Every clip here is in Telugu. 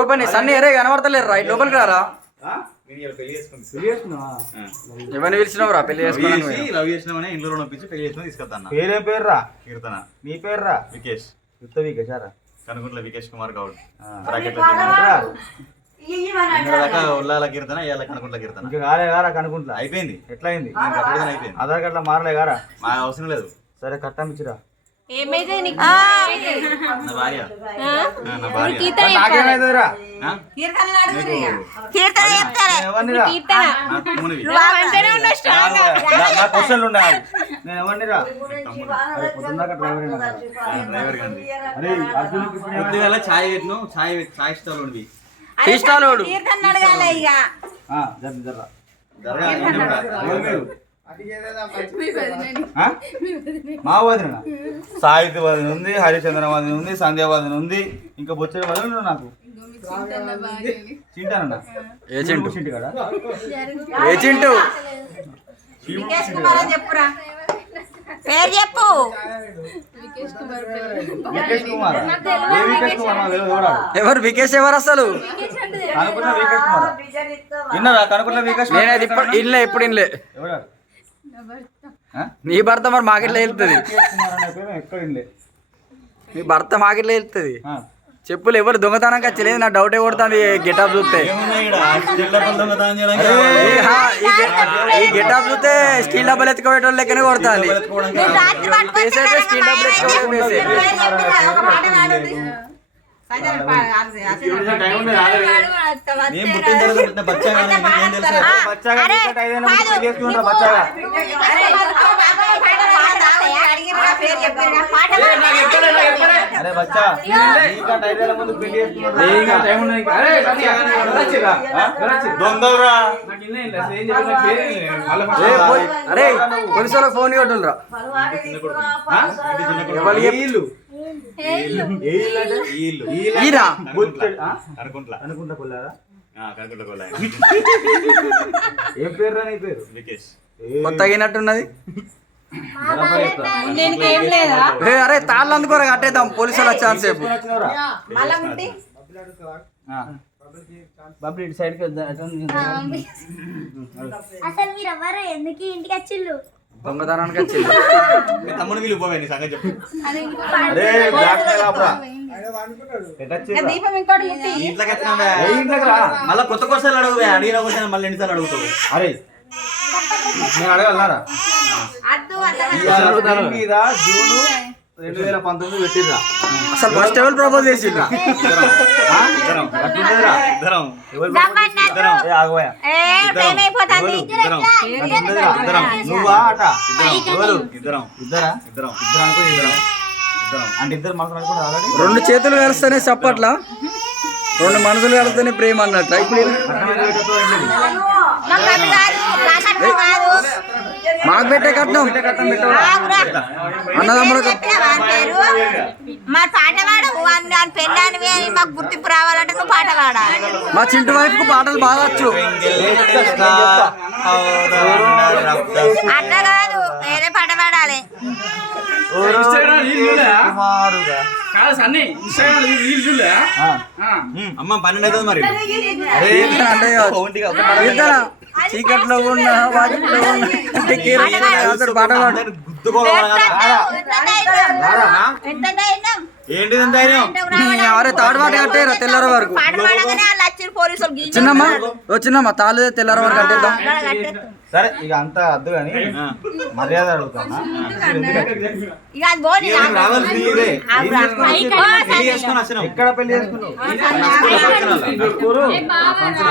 ఓపెన్ సన్నీ అరే కనబడతలేరు రా లోపలికి రారా. ఎవరిని పిలిచినావురా పెళ్లి చేసుకోవడానికి? లవ్ చేసినామని ఇంట్లో పంపించి పెళ్లి చేసుకుని తీసుకొస్తాను. పేరేం పేరు రా? కీర్తన. నీ పేరు రా? వికేష్. యుద్ధ వికేశారా? కనుకుంట్ల వికేష్ కుమార్ గౌడ్. ఇంకా ఉల్లాల కీర్తన, ఇవాళ కనుకుంట్ల కీర్తన. కాలే గారా కనుకుంటా? అయిపోయింది. ఎట్లా అయింది? అయిపోయింది. ఆధార్ కార్డులో మారలే గారా? మా అవసరం లేదు. సరే కట్టం ఇచ్చిరా. నాకేమైతుందిరా? నా క్వశ్చన్లు ఉన్నాయి. నేను ఎవరినిరా? పొద్దుగాల ఛాయ్ పెట్టిను. ఛాయ్ స్టాల్ ఉంది. మా వదిన సాహిత్య వదిన ఉంది, హరిచంద్ర వదిన ఉంది, సంధ్యా వదిన ఉంది, ఇంకా బొచ్చడి వదిన నాకు. చింటానన్నా ఏ చింటూ? చింటి కదా ఏ చింటూ? పేరు చెప్పు. వికేష్ కుమార్. ఏ వికేష్ కుమార్? నాకు తెలియదు. ఎవరు వికేష్? ఎవరు అసలు? కనుకుంటా వికేష్ కుమార్. విన్నారా కనుకుంటా వికేష్? నేనేది ఇన్లే ఎప్పుడు ఇన్లే. నీ భర్త మరి మాకెట్లా వెళ్తుంది? ఎక్కడ ఇన్లే? నీ భర్త మాకెట్లా వెళ్తుంది? చెప్పులు ఎవరు దొంగతనం వచ్చలేదు. నా డౌటే కొడుతుంది గెటప్ చూస్తే. ఈ గెటప్ చూస్తే స్టీల్ డబ్బులు ఎత్తుకోవడం లెక్కనే కొడుతుంది. స్టీల్ డబ్బులు ఎత్తుకోవడం. అరే బచ్చా ముందు పెళ్లి దొంగరా. అరే పోలీసులకు ఫోన్ కొట్టుండ్రా. ఏం పేరు నీ పేరు? వికేష్. కొత్తగా అయినట్టున్నది. అరే తాళ్ళు అందుకోరా కట్టేద్దాం పోలీసులు వచ్చాను సేపు. అసలు మీరు ఎవరు ఎందుకు ఇంటికి వచ్చిళ్ళు? దొంగతనానికి వచ్చింది. తమ్ముడు వీళ్ళు పోవే సంగతి చెప్పు. మళ్ళీ కొత్త క్వశ్చన్లు అడుగు. అడిగిన క్వశ్చన్ మళ్ళీ ఎన్నిసార్లు అడుగుతావు? అరే నేను అడగలరా? మీద జూన్ 2019 పెట్టిర్రా. అసలు ఫస్ట్ ఎవరు ప్రపోజ్ చేసిండ్రా? నువ్వా అట? ఇద్దరం. ఇద్దరా? ఇద్దరం. అంటే ఇద్దరు మనసు కూడా ఆల్రెడీ రెండు చేతులు కలిస్తేనే చప్పట్లా, రెండు మనసులు కలిస్తేనే ప్రేమ అన్నట్టు. ఇప్పుడు మాకు పెట్టే కట్నం అన్నదమ్ములకు మా పాట పాడు పెళ్ళానివి అని మాకు గుర్తింపు రావాలంటే నువ్వు పాట పాడాలి. మా చింటు వైఫ్ కు పాటలు బాగా వచ్చు. అట్లా కాదు, వేరే పాట పాడాలి. అమ్మ 12 అవుతుంది మరి. చీకట్లో ఉన్న వాటిలో పాట పాడు. ఏంటిది ధైర్యం? అరే తాడు మాట కట్టేరా తెల్లర వరకు. చిన్నమ్మ ఓ చిన్నమ్మ తాళే తెల్లర వరకు కట్టేద్దాం. సరే ఇక అంతా అద్దు కానీ మర్యాద అడుగుతానా? ఎక్కడ పెళ్లి చేసుకున్నావు?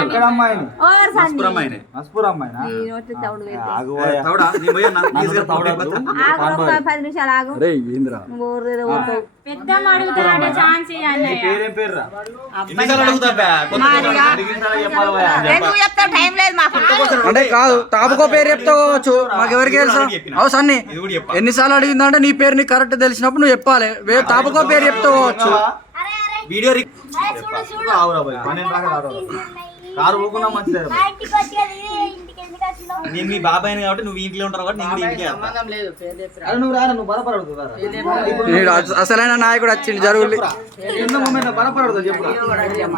ఎక్కడ అమ్మాయిని? నస్పూర్ అమ్మాయినా? పేరేం పేర్రా? అంటే కాదు తాపుకో పేరు చెప్తావచ్చు, మాకు ఎవరికి తెలుసా? అవు సన్ని ఎన్నిసార్లు అడిగిందంటే నీ పేరు నీకు కరెక్ట్ తెలిసినప్పుడు నువ్వు చెప్పాలి. తాపుకో పేరు చెప్తావచ్చు. వీడియో కారు పోకుండా మంచిదే నేను మీ బాబాయ్ కాబట్టి నువ్వు ఇంట్లో ఉంటావు కాబట్టి నేను కూడా ఇంటికి వెళ్తా. అరే నువ్వు రారా, నువ్వు బలపడదు వీడు అసలైన నాయకుడు వచ్చిండు జరుగులి. బలపడదు చెప్పు.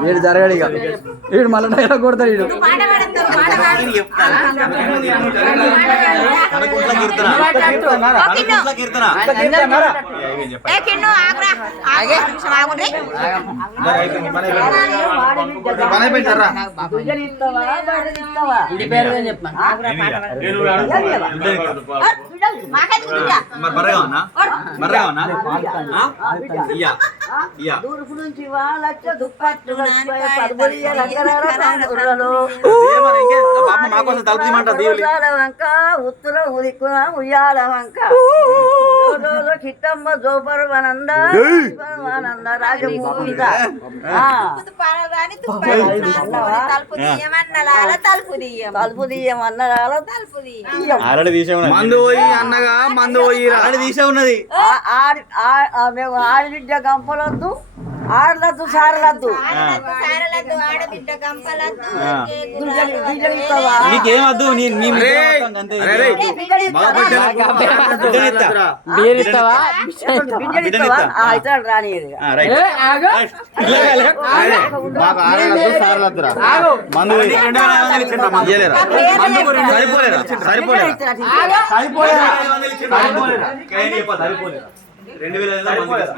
వీడు జరగడు ఇక. వీడు మళ్ళీ డైలాగ్ కొడతాడు వీడు. నేను చెప్తాను. కనకుంట్ల కీర్తన. కనకుంట్ల కీర్తన. ఏం చెప్పాలి? ఏ కిన్ను ఆగ్రా ఆగే ఆగుండి పని అయిపోయింటారా? మాకెందుకు బిడ్డ మరి బర్రెగా ఉన్నా? బర్రెగా ఉన్నా? ఇయ్యా ఇయ్యా తూర్పు నుంచి వాళ్ళచ్చ దుప్పట్లు పరుబులియ రంగరాలు బాబు మా కోసం తలుపు తీయమంటారు దేవుడి. వంక ఉత్తర ఉదిక్కున ఉయ్యాల వంక కిట్టమ్మ జోపరు వనంద ఆనంద రాజమూమిద పారగాని తలుపు తీయమన్నలాల తలుపు తీయం తలుపు తీయమన్నరాల తలుపు తీయం ఆల్రెడీ తీసే ఉన్నది. మందు పోయి అన్నగా మందు పోయి ఆల్రెడీ తీసే ఉన్నది. మేము ఆడబిడ్డ గంపలొద్దు ఆడలద్దు సారలద్దు సారలద్దు ఆడబిడ్డ గంపలద్దు నీకేం వద్దు నీ అంతే. ఇతడు రాని రైట్. మాకు ఆడలద్దు సారలద్దురా. మందు పోయి ఇయ్యలేరా? సరిపోలేరా? సరిపోలేరా? సరిపోలేదా? 2000